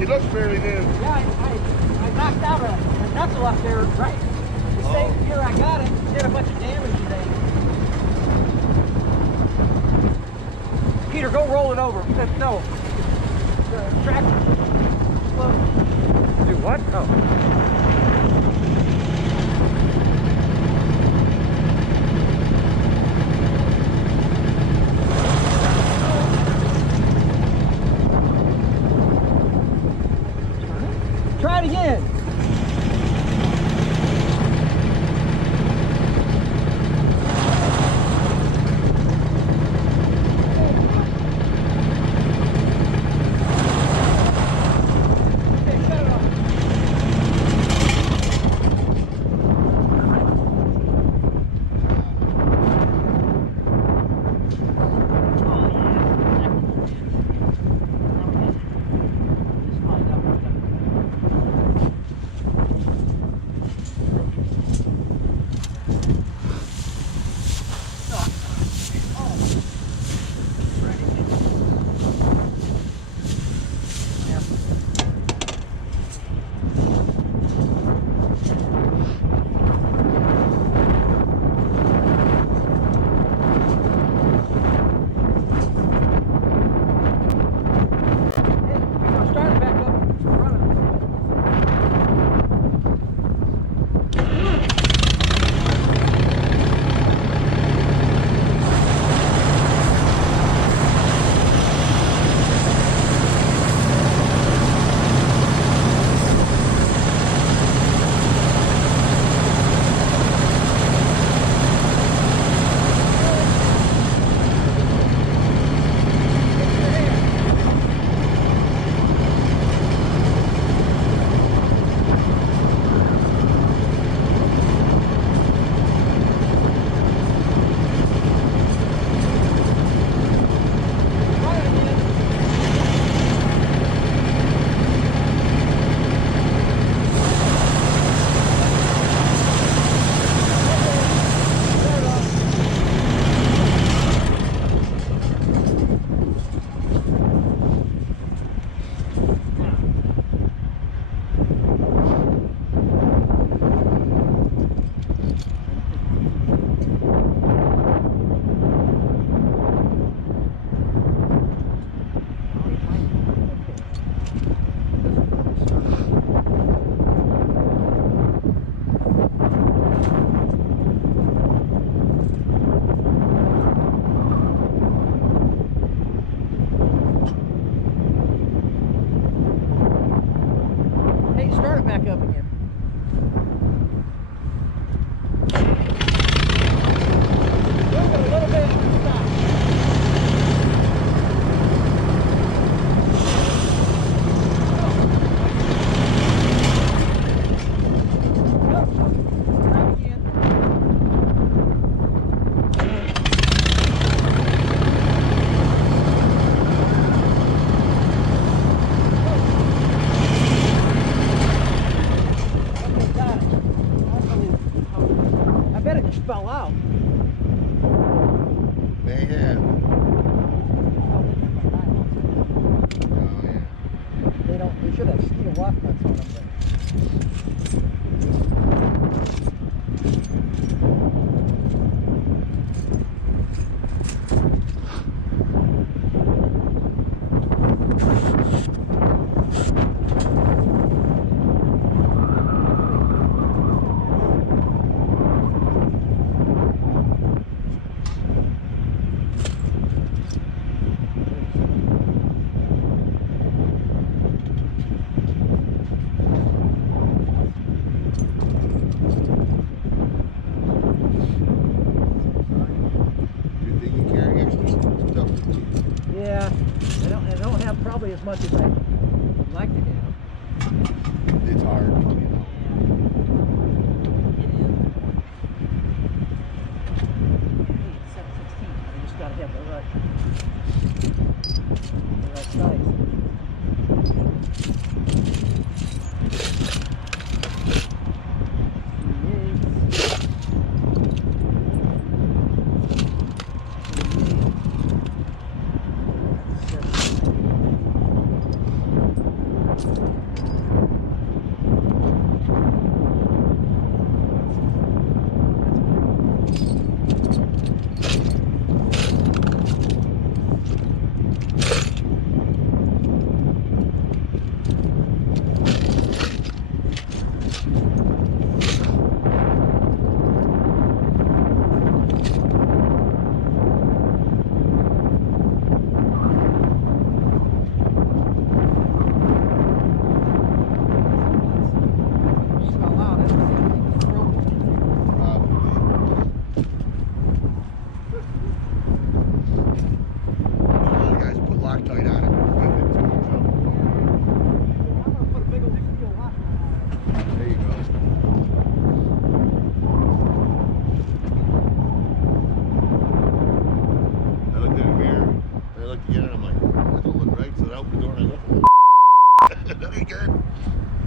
she looks fairly new. Yeah, I knocked out a knuckle up there, right? The same year I got it, did a bunch of damage today. Peter, go roll it over. No. The tractor. Slow. Do what? Oh. Try it again. Back up again. Move it a little bit. Stop. Fell out. They have. Oh, yeah. They should have steel lock nuts on them. Yeah, I don't have probably as much as I would like to have. It's hard, you know. It is. It's 7/16. I just gotta have the right size. pretty good.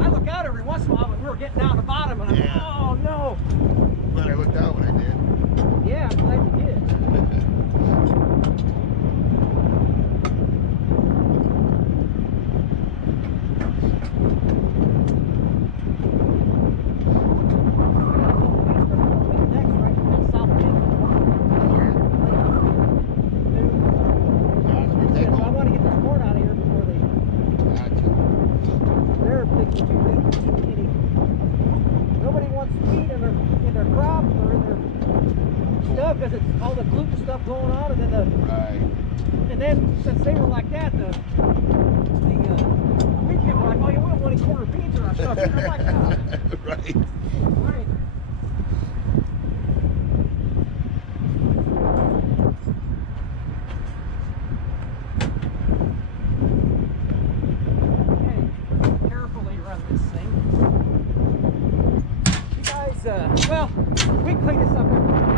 I look out every once in a while, but we were getting down the bottom, and I'm Yeah. oh no. Glad I looked out when I did. Yeah, I'm glad you did. Because it's all the gluten stuff going on, and then and then since they were like that, the wheat people were like, oh, you won't want any quarter beans or that stuff. And I'm like, no. Right. Right. Okay, carefully run this thing. You guys, well, we clean this up every